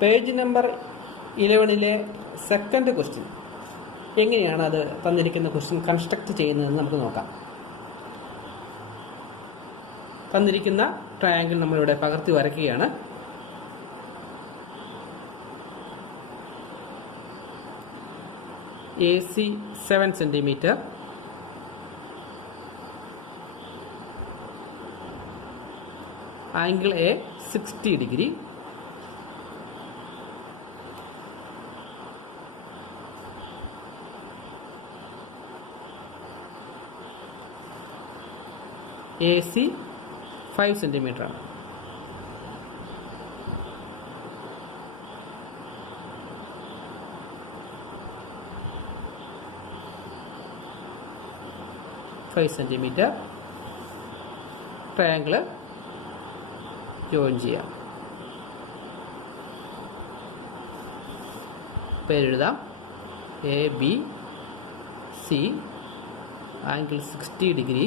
Page number 11-ലെ second question എങ്ങനെയാണ് അത് തന്നിരിക്കുന്ന ക്വസ്റ്റ്യൻ കൺസ്ട്രക്ട് ചെയ്യുന്നതെന്ന് നമുക്ക് നോക്കാം. തന്നിരിക്കുന്ന ട്രയാങ്കിൾ നമ്മളിവിടെ പകർത്തി വരയ്ക്കുകയാണ്. AC 7 centimetre, angle A 60 degree, AC 5 centimetre ആണ്. ട്രയാങ്കിള് ജോയിൻ ചെയ്യാം. പേരെഴുതാം. ABC, angle 60 degree,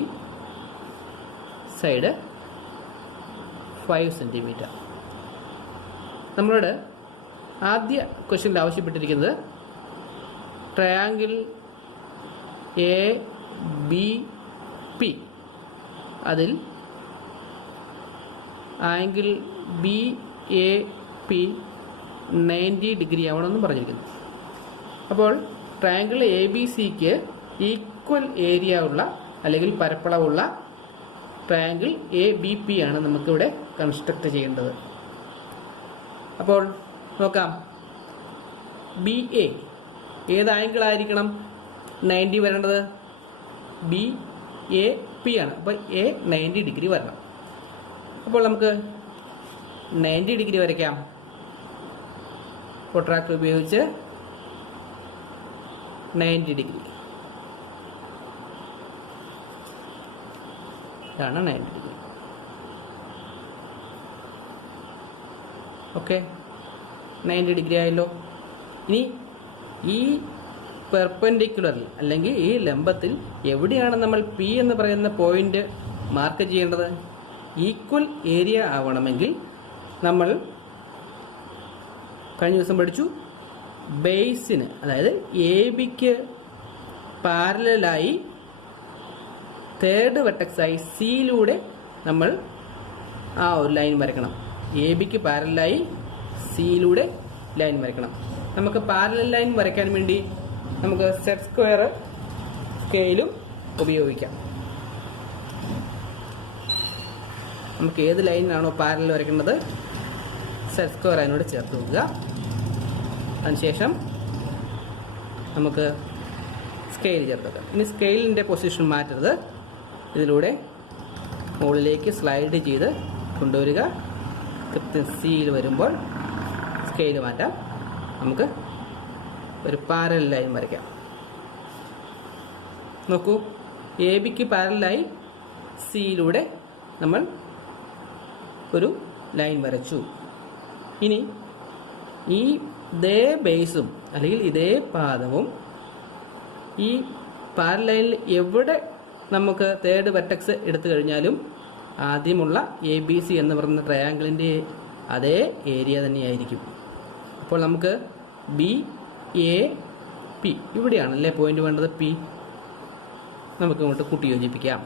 side 5 centimetre. നമ്മളോട് ആദ്യ ക്വസ്റ്റ്യനിൽ ആവശ്യപ്പെട്ടിരിക്കുന്നത് ട്രയാങ്കിൾ ABP, അതിൽ ആംഗിൾ BAP 90 ഡിഗ്രി ആവണമെന്ന് പറഞ്ഞിരിക്കുന്നു. അപ്പോൾ ട്രയാങ്കിൾ ABCക്ക് ഈക്വൽ ഏരിയ ഉള്ള അല്ലെങ്കിൽ പരപ്പളവുള്ള ട്രയാങ്കിൾ ABP ആണ് നമുക്കിവിടെ കൺസ്ട്രക്ട് ചെയ്യേണ്ടത്. അപ്പോൾ നോക്കാം. BA ഏത് ആംഗിൾ ആയിരിക്കണം 90 വരേണ്ടത്? BAP ആണ്. അപ്പോൾ A 90 ഡിഗ്രി വരണം. അപ്പോൾ നമുക്ക് 90 ഡിഗ്രി വരയ്ക്കാം. പ്രൊട്രാക്ടർ ഉപയോഗിച്ച് 90 ഡിഗ്രി, ഇതാണ് 90 ഡിഗ്രി. ഓക്കെ, 90 ഡിഗ്രി ആയല്ലോ. ഇനി ഈ പെർപെൻഡിക്കുലറിൽ അല്ലെങ്കിൽ ഈ ലംബത്തിൽ എവിടെയാണ് നമ്മൾ P എന്ന് പറയുന്ന പോയിന്റ് മാർക്ക് ചെയ്യേണ്ടത്? ഈക്വൽ ഏരിയ ആവണമെങ്കിൽ നമ്മൾ കഴിഞ്ഞ ദിവസം പഠിച്ചു, ബേസിന് അതായത് ABക്ക് പാരലായി തേർഡ് വെർട്ടെക്സായി Cയിലൂടെ നമ്മൾ ആ ഒരു ലൈൻ വരയ്ക്കണം. ABക്ക് പാരലായി Cയിലൂടെ ലൈൻ വരയ്ക്കണം. നമുക്ക് പാരലൽ ലൈൻ വരയ്ക്കാൻ വേണ്ടി നമുക്ക് സെറ്റ് സ്ക്വയർ സ്കെയിലും ഉപയോഗിക്കാം. നമുക്ക് ഏത് ലൈനാണോ പാരലൽ വരയ്ക്കേണ്ടത് സെറ്റ് സ്ക്വയർ അതിനോട് ചേർത്ത് വെക്കുക. അതിനുശേഷം നമുക്ക് സ്കെയിൽ ചേർത്ത് വെക്കാം. ഇനി സ്കെയിലിൻ്റെ പൊസിഷൻ മാറ്റരുത്. ഇതിലൂടെ മുകളിലേക്ക് സ്ലൈഡ് ചെയ്ത് കൊണ്ടുവരിക. കൃത്യം Cയിൽ വരുമ്പോൾ സ്കെയിൽ മാറ്റാം. നമുക്ക് ഒരു പാരലൽ ലൈൻ വരയ്ക്കാം. നോക്കൂ, ABക്ക് പാരലായി Cയിലൂടെ നമ്മൾ ഒരു ലൈൻ വരച്ചു. ഇനി ഈ ഇതേ ബേസും അല്ലെങ്കിൽ ഇതേ പാദവും ഈ പാരലൈനിൽ എവിടെ നമുക്ക് തേർഡ് വെർട്ടെക്സ് എടുത്തു കഴിഞ്ഞാലും ആദ്യമുള്ള ABC എന്ന് പറയുന്ന ട്രയാങ്കിളിൻ്റെ അതേ ഏരിയ തന്നെയായിരിക്കും. അപ്പോൾ നമുക്ക് BAP ഇവിടെയാണല്ലേ പോയിന്റ് വേണ്ടത് P. നമുക്ക് ഇങ്ങോട്ട് കൂട്ടി യോജിപ്പിക്കാം.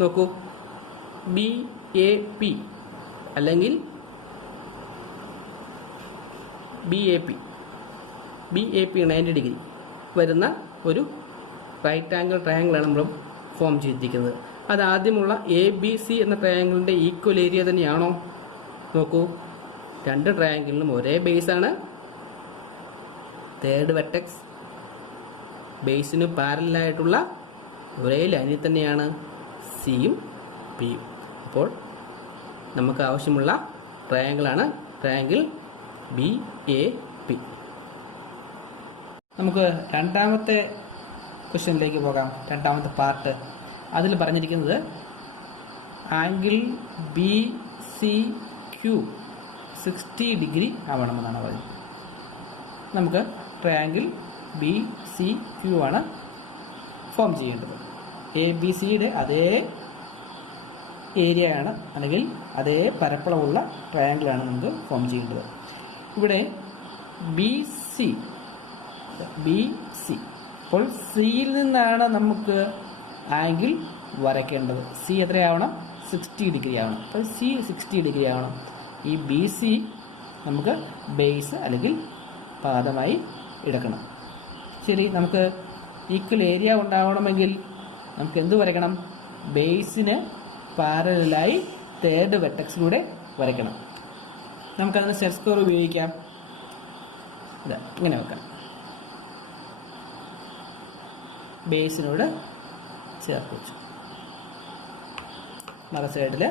നോക്കൂ, BAP അല്ലെങ്കിൽ BAP 90 ഡിഗ്രി വരുന്ന ഒരു റൈറ്റ് ആംഗിൾ ട്രയാങ്കിളാണ് നമ്മൾ ഫോം ചെയ്തിരിക്കുന്നത്. അത് ആദ്യമുള്ള ABC എന്ന ട്രയാങ്കിളിൻ്റെ ഈക്വൽ ഏരിയ തന്നെയാണോ? നോക്കൂ, രണ്ട് ട്രയാങ്കിളിനും ഒരേ ബേസാണ്. തേർഡ് വെർട്ടെക്സ് ബേസിന് പാരലായിട്ടുള്ള ഒരേ ലൈനിൽ തന്നെയാണ് Cയും Pയും. അപ്പോൾ നമുക്ക് ആവശ്യമുള്ള ട്രയാങ്കിളാണ് ട്രയാങ്കിൾ BAP. നമുക്ക് രണ്ടാമത്തെ ക്വസ്റ്റ്യനിലേക്ക് പോകാം. രണ്ടാമത്തെ പാർട്ട്. അതിൽ പറഞ്ഞിരിക്കുന്നത് ആംഗിൾ BCQ 60 ഡിഗ്രി ആവണമെന്നാണ് പറയുന്നത്. നമുക്ക് ട്രയാങ്കിൾ BCQ ആണ് ഫോം ചെയ്യേണ്ടത്. എ ബി സിയുടെ അതേ ഏരിയയാണ് അല്ലെങ്കിൽ അതേ പരപ്പളവുള്ള ട്രയാങ്കിളാണ് നമുക്ക് ഫോം ചെയ്യേണ്ടത്. ഇവിടെ ബി സി അപ്പോൾ സിയിൽ നിന്നാണ് നമുക്ക് ആംഗിൾ വരയ്ക്കേണ്ടത്. സി എത്രയാവണം? 60 ഡിഗ്രി ആവണം. അപ്പോൾ സി 60 ഡിഗ്രി ആവണം. ഈ ബി സി നമുക്ക് ബേസ് അല്ലെങ്കിൽ പാദമായി എടുക്കണം. ശരി, നമുക്ക് ഈക്വൽ ഏരിയ ഉണ്ടാവണമെങ്കിൽ നമുക്ക് എന്ത് വരയ്ക്കണം? ബേസിന് പാരലായി തേർഡ് വെർട്ടെക്സിലൂടെ വരയ്ക്കണം. നമുക്കതിന് സെറ്റ് സ്ക്വയർ ഉപയോഗിക്കാം. ഇതാ ഇങ്ങനെ വെക്കാം. ബേസിനോട് ചേർത്ത് വെച്ചു. മറ സൈഡിൽ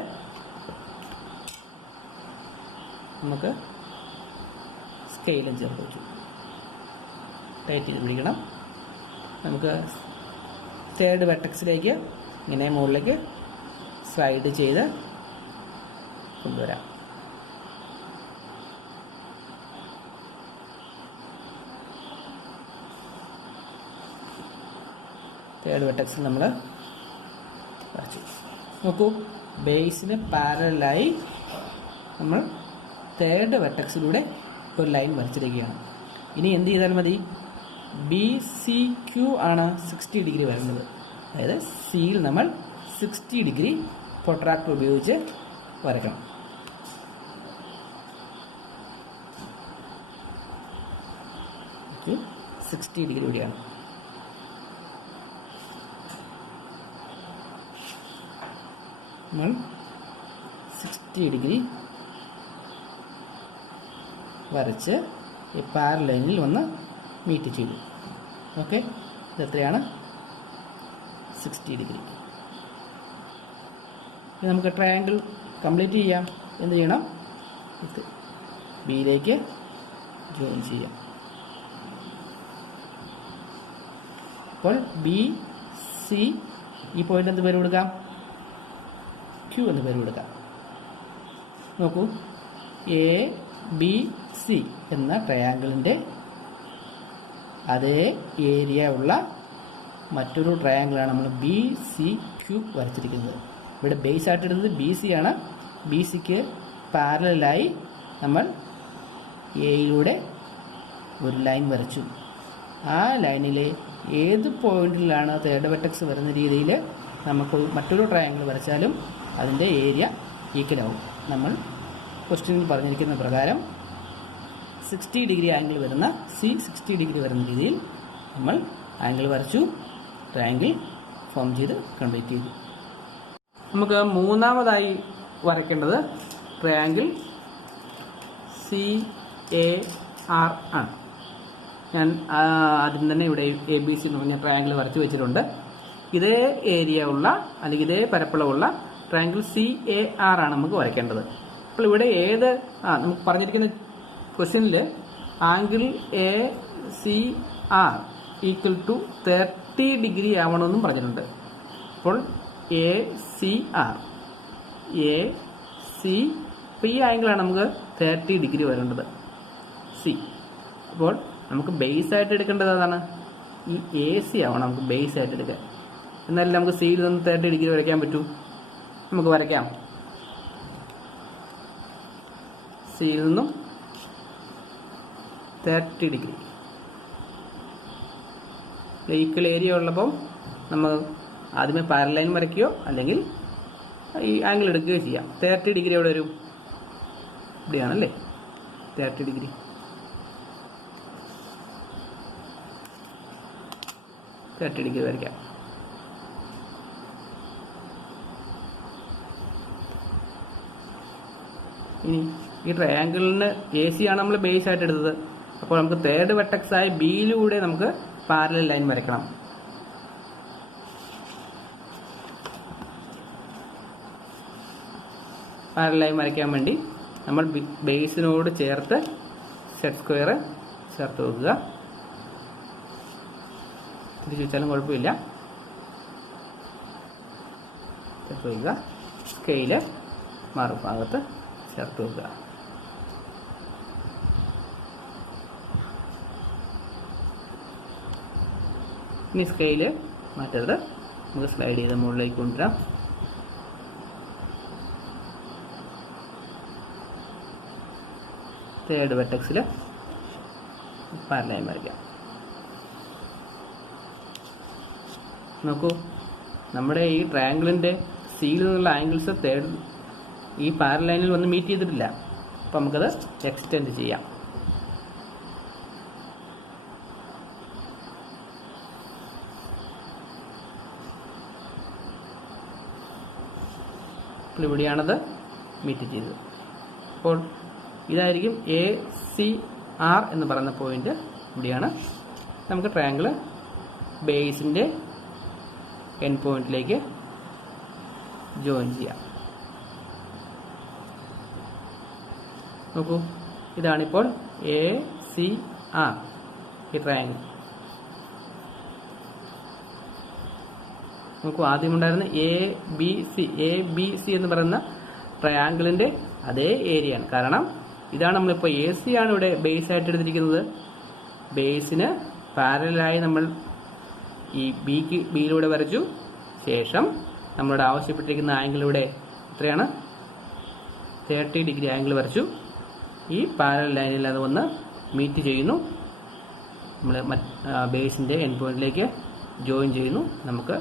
നമുക്ക് സ്കെയിലും ചേർത്ത് വെച്ചു. ടൈറ്റ് ചെയ്ത് പിടിക്കണം. നമുക്ക് തേർഡ് വെർട്ടെക്സിലേക്ക് ഇങ്ങനെ മുകളിലേക്ക് സ്ലൈഡ് ചെയ്ത് കൊണ്ടുവരാം. തേർഡ് വെർട്ടെക്സിൽ നമ്മൾ വരച്ചു. നോക്കൂ, ബേസിന് പാരലായി നമ്മൾ തേർഡ് വെർട്ടെക്സിലൂടെ ഒരു ലൈൻ വരച്ചിരിക്കുകയാണ്. ഇനി എന്ത് ചെയ്താൽ മതി? ബി സി ക്യു ആണ് 60 ഡിഗ്രി വരുന്നത്. അതായത് സിയിൽ നമ്മൾ 60 ഡിഗ്രി പ്രൊട്രാക്ടർ ഉപയോഗിച്ച് വരയ്ക്കണം. ഓക്കെ, 60 ഡിഗ്രി കൂടിയാണ്. നമ്മൾ 60 ഡിഗ്രി വരച്ച് ഈ പാരലൈനിൽ വന്ന് മീറ്റ് ചെയ്തു. ഓക്കെ, ഇതെത്രയാണ്? 60 ഡിഗ്രി. ഇനി നമുക്ക് ട്രയാങ്കിൾ കംപ്ലീറ്റ് ചെയ്യാം. എന്ത് ചെയ്യണം? ഇത് ബിയിലേക്ക് ജോയിൻ ചെയ്യാം. അപ്പോൾ ബി സി, ഈ പോയിന്റ് എന്ത് പേര് കൊടുക്കാം? ക്യൂ എന്ന് പേര് കൊടുക്കാം. നോക്കൂ, എ ബി സി എന്ന ട്രയാങ്കിളിൻ്റെ അതേ ഏരിയ ഉള്ള മറ്റൊരു ട്രയാങ്കിളാണ് നമ്മൾ ബി സി ക്യൂ വരച്ചിരിക്കുന്നത്. ഇവിടെ ബേസ് ആയിട്ട് ഇടുന്നത് ബി സി ആണ്. ബി സിക്ക് പാരലായി നമ്മൾ എയിലൂടെ ഒരു ലൈൻ വരച്ചു. ആ ലൈനിലെ ഏത് പോയിന്റിലാണ് തേർഡ് വെർട്ടെക്സ് വരുന്ന രീതിയിൽ നമുക്ക് മറ്റൊരു ട്രയാങ്കിൾ വരച്ചാലും അതിൻ്റെ ഏരിയ ഈക്വലാവും. നമ്മൾ ക്വസ്റ്റ്യനിൽ പറഞ്ഞിരിക്കുന്ന പ്രകാരം 60 ഡിഗ്രി ആംഗിൾ വരുന്ന 60 ഡിഗ്രി വരുന്ന രീതിയിൽ നമ്മൾ ആംഗിൾ വരച്ചു, ട്രയാങ്കിൾ ഫോം ചെയ്ത് കംപ്ലീറ്റ് ചെയ്തു. നമുക്ക് മൂന്നാമതായി വരയ്ക്കേണ്ടത് ട്രയാങ്കിൾ CAR ആണ്. ഞാൻ ആദ്യം തന്നെ ഇവിടെ ABC എന്ന് പറഞ്ഞ ട്രയാങ്കിൾ വരച്ച് വെച്ചിട്ടുണ്ട്. ഇതേ ഏരിയ ഉള്ള അല്ലെങ്കിൽ ഇതേ പരപ്പളവുള്ള ട്രയാങ്കിൾ CAR ആണ് നമുക്ക് വരയ്ക്കേണ്ടത്. അപ്പോൾ ഇവിടെ നമുക്ക് പറഞ്ഞിരിക്കുന്ന ക്വസ്റ്റ്യനിൽ angle ACR equal to 30 degree ആവണമെന്നും പറഞ്ഞിട്ടുണ്ട്. അപ്പോൾ ACR ഇപ്പോൾ ഈ ആംഗിളാണ് നമുക്ക് 30 ഡിഗ്രി വരേണ്ടത്, സി. അപ്പോൾ നമുക്ക് ബേസ് ആയിട്ട് എടുക്കേണ്ടത് അതാണ്, ഈ AC ആവണം നമുക്ക് ബേസ് ആയിട്ട് എടുക്കാൻ. എന്നാലും നമുക്ക് സിയിൽ നിന്ന് 30 ഡിഗ്രി വരയ്ക്കാൻ പറ്റൂ. നമുക്ക് വരയ്ക്കാം. സിയിൽ നിന്നും 30 ഡിഗ്രി ഈക്വൽ ഏരിയ ഉള്ളപ്പോൾ നമ്മൾ ആദ്യമേ പാരലൈൻ വരയ്ക്കുകയോ അല്ലെങ്കിൽ ഈ ആംഗിൾ എടുക്കുകയോ ചെയ്യാം. 30 ഡിഗ്രി എവിടെ വരും? ഇവിടെയാണല്ലേ 30 ഡിഗ്രി. വരയ്ക്കാം. ഇനി ഈ ട്രയാങ്കിളിന് AC ആണ് നമ്മൾ ബേസ് ആയിട്ട് എടുത്തത്. അപ്പോൾ നമുക്ക് തേർഡ് വെർട്ടെക്സ് ആയി ബിയിലൂടെ നമുക്ക് പാരലൽ ലൈൻ വരയ്ക്കണം. പാരലൽ ലൈൻ വരയ്ക്കാൻ വേണ്ടി നമ്മൾ ബേസിനോട് ചേർത്ത് സെറ്റ് സ്ക്വയർ ചേർത്ത് വെക്കുക. തിരിച്ചു വെച്ചാലും കുഴപ്പമില്ല. ചേർത്ത് വയ്ക്കുക. സ്കെയില് മറുഭാഗത്ത് ചേർത്ത് വെക്കുക. ഇനി സ്കെയില് മാറ്റരുത്. നമുക്ക് സ്ലൈഡ് ചെയ്ത് മുകളിലേക്ക് കൊണ്ടുവരാം. തേർഡ് വെർട്ടെക്സിൽ പാരലൈൻ വരയ്ക്കാം. നോക്കൂ, നമ്മുടെ ഈ ട്രയാങ്കിളിൻ്റെ സിയിൽ നിന്നുള്ള ആംഗിൾസ് തേർഡ് ഈ പാരലൈനിൽ വന്ന് മീറ്റ് ചെയ്തിട്ടില്ല. അപ്പോൾ നമുക്കത് എക്സ്റ്റെൻഡ് ചെയ്യാം. ഇവിടെയാണത് മീറ്റ് ചെയ്തത്. അപ്പോൾ ഇതായിരിക്കും ACR എന്ന് പറയുന്ന പോയിന്റ്. ഇവിടെയാണ് നമുക്ക് ട്രയാങ്കിൾ ബേസിൻ്റെ എൻഡ് പോയിന്റിലേക്ക് ജോയിൻ ചെയ്യാം. നോക്കൂ, ഇതാണിപ്പോൾ ACR ഈ ട്രയാങ്കിൾ. നോക്കൂ, ആദ്യമുണ്ടായിരുന്ന ABC എന്ന് പറയുന്ന ട്രയാങ്കിളിൻ്റെ അതേ ഏരിയയാണ്. കാരണം ഇതാണ് നമ്മളിപ്പോൾ AC ആണ് ഇവിടെ ബേസ് ആയിട്ട് എടുത്തിരിക്കുന്നത്. ബേസിന് പാരലായി നമ്മൾ ഈ ബിയിലൂടെ വരച്ചു. ശേഷം നമ്മളോട് ആവശ്യപ്പെട്ടിരിക്കുന്ന ആംഗിൾ ഇവിടെ എത്രയാണ്? 30 ഡിഗ്രി ആംഗിൾ വരച്ചു. ഈ പാരലൽ ലൈനിൽ അത് വന്ന് മീറ്റ് ചെയ്യുന്നു. നമ്മൾ ബേസിൻ്റെ എൻഡ് പോയിന്റിലേക്ക് ജോയിൻ ചെയ്യുന്നു. നമുക്ക്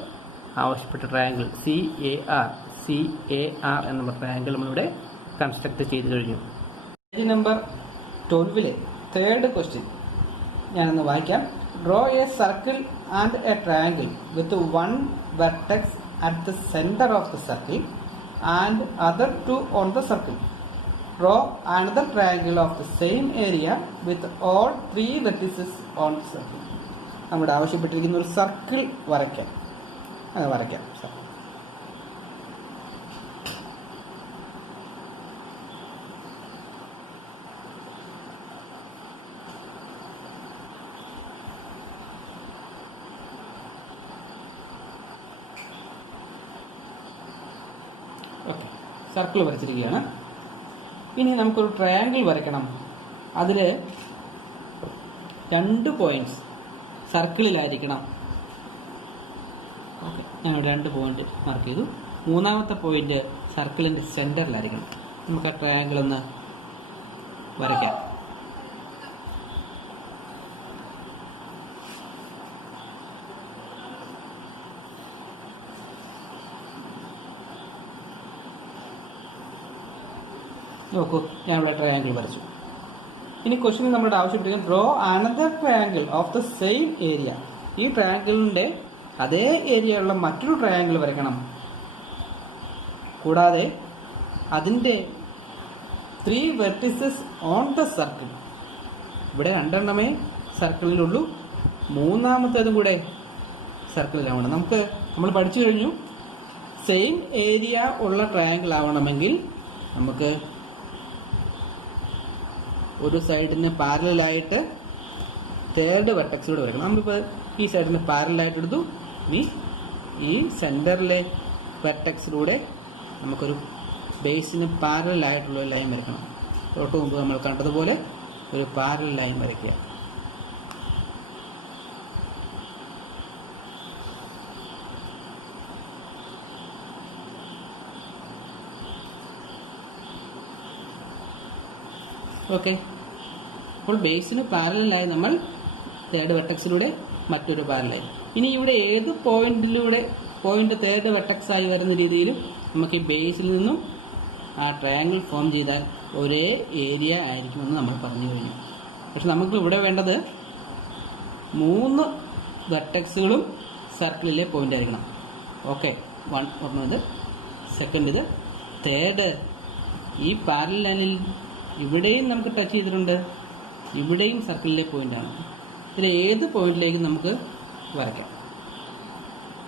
ആവശ്യപ്പെട്ട ട്രയാങ്കിൾ CAR എന്ന ട്രയാങ്കിൾ നമ്മളിവിടെ കൺസ്ട്രക്ട് ചെയ്ത് കഴിഞ്ഞു. പേജ് നമ്പർ 12 തേർഡ് ക്വസ്റ്റ്യൻ ഞാനൊന്ന് വായിക്കാം. Draw a circle and a triangle with one vertex at the centre of the circle and other two on the circle. Draw another triangle of the same area with all 3 vertices on the circle. നമ്മുടെ ആവശ്യപ്പെട്ടിരിക്കുന്ന ഒരു circle വരയ്ക്കാം. അത് വരയ്ക്കാം. Okay, circle വരച്ചിരിക്കുകയാണ്. ഇനി നമുക്കൊരു triangle വരയ്ക്കണം. അതിൽ 2 പോയിന്റ്സ് സർക്കിളിലായിരിക്കണം. ഓക്കെ, ഞാനിവിടെ 2 പോയിന്റ് മാർക്ക് ചെയ്തു. 3ാമത്തെ പോയിന്റ് സർക്കിളിൻ്റെ സെൻറ്ററിലായിരിക്കണം. നമുക്ക് ആ ട്രയാങ്കിൾ ഒന്ന് വരയ്ക്കാം. നോക്കൂ, ഞാനിവിടെ ട്രയാങ്കിൾ വരച്ചു. ഇനി ക്വസ്റ്റ്യൻ നമ്മുടെ ആവശ്യപ്പെട്ടിരിക്കുന്നത് draw another triangle of the same area. ഈ ട്രയാങ്കിളിൻ്റെ അതേ ഏരിയ ഉള്ള മറ്റൊരു ട്രയാങ്കിൾ വരയ്ക്കണം. കൂടാതെ അതിൻ്റെ 3 വെർട്ടിസസ് ഓൺ ദ സർക്കിൾ. ഇവിടെ 2 എണ്ണമേ സർക്കിളിലുള്ളൂ. 3ാമത്തേതും കൂടെ സർക്കിളിലാണ്. നമ്മൾ പഠിച്ചു കഴിഞ്ഞു, സെയിം ഏരിയ ഉള്ള ട്രയാങ്കിൾ ആവണമെങ്കിൽ നമുക്ക് ഒരു സൈഡിന് പാരലായിട്ട് തേർഡ് വെർട്ടെക്സിലൂടെ വരയ്ക്കണം. നമ്മളിപ്പോൾ ഈ സൈഡിന് പാരലായിട്ട് എടുത്തു. ഇനി ഈ സെൻറ്ററിലെ വെർട്ടെക്സിലൂടെ നമുക്കൊരു ബേസിന് പാരലായിട്ടുള്ള ഒരു ലൈൻ വരയ്ക്കണം. തൊട്ട് മുമ്പ് നമ്മൾ കണ്ടതുപോലെ ഒരു പാരലൽ ലൈൻ വരയ്ക്കുക. ഓക്കെ, അപ്പോൾ ബേസിന് പാരലായി നമ്മൾ തേർഡ് വെർട്ടെക്സിലൂടെ മറ്റൊരു പാരലായി. ഇനി ഇവിടെ ഏത് പോയിന്റ് തേർഡ് വെർട്ടെക്സ് ആയി വരുന്ന രീതിയിൽ നമുക്ക് ഈ ബേസിൽ നിന്നും ആ ട്രയാങ്കിൾ ഫോം ചെയ്താൽ ഒരേ ഏരിയ ആയിരിക്കുമെന്ന് നമ്മൾ പറഞ്ഞു കഴിഞ്ഞു. പക്ഷെ നമുക്ക് ഇവിടെ വേണ്ടത് 3 വെർട്ടെക്സുകളും സർക്കിളിലെ പോയിന്റ് ആയിരിക്കണം. ഓക്കെ, 1 ഇത്, സെക്കൻഡ് ഇത്, തേർഡ് ഈ പാരലൽ ലൈനിൽ ഇവിടെയും നമുക്ക് ടച്ച് ചെയ്തിട്ടുണ്ട്. ഇവിടെയും സർക്കിളിലെ പോയിന്റാണ്. ഇതിൽ ഏത് പോയിന്റിലേക്കും നമുക്ക് വരയ്ക്കാം.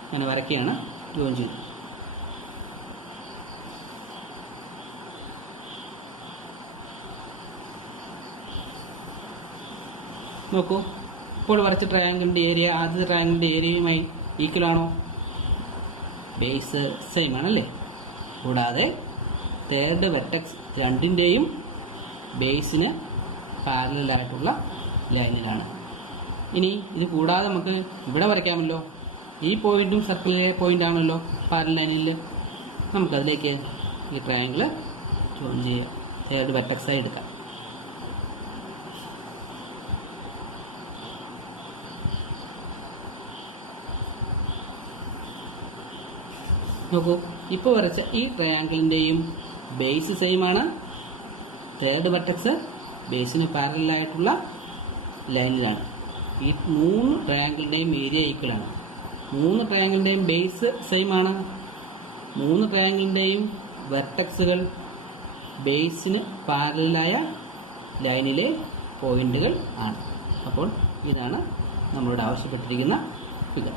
അങ്ങനെ വരയ്ക്കുകയാണ്, ജോയിൻ ചെയ്തു. നോക്കൂ, ഇപ്പോൾ വരച്ച ട്രയാങ്കിളിൻ്റെ ഏരിയ ആദ്യത്തെ ട്രയാങ്കിളിൻ്റെ ഏരിയയുമായി ഈക്വൽ ആണോ? ബേസ് സെയിം ആണല്ലേ. കൂടാതെ തേർഡ് വെർട്ടെക്സ് 2ൻ്റെയും ബേസിന് പാരലലായിട്ടുള്ള ലൈനിലാണ്. ഇനി ഇത് കൂടാതെ നമുക്ക് ഇവിടെ വരയ്ക്കാമല്ലോ. ഈ പോയിന്റും സർക്കിളിലെ പോയിന്റ് ആണല്ലോ പാരലൽ ലൈനിൽ. നമുക്കതിലേക്ക് ഈ ട്രയാങ്കിൾ ജോയിൻ ചെയ്യാം. തേർഡ് വെർട്ടെക്സ് ആയി എടുക്കാം. നോക്കൂ, ഇപ്പോൾ വരച്ച ഈ ട്രയാങ്കിളിൻ്റെയും ബേസ് സെയിം ആണ്. തേർഡ് വെർട്ടെക്സ് ബേസിന് പാരലായിട്ടുള്ള ലൈനിലാണ്. ഈ 3 ട്രയാങ്കിളിൻ്റെയും ഏരിയ ഈക്വൽ ആണ്. 3 ട്രയാങ്കിളിൻ്റെയും ബേസ് സെയിം ആണ്. 3 ട്രയാങ്കിളിൻ്റെയും വെർട്ടെക്സുകൾ ബേസിന് പാരലായ ലൈനിലെ പോയിന്റുകൾ ആണ്. അപ്പോൾ ഇതാണ് നമ്മളോട് ആവശ്യപ്പെട്ടിരിക്കുന്ന ഫിഗർ.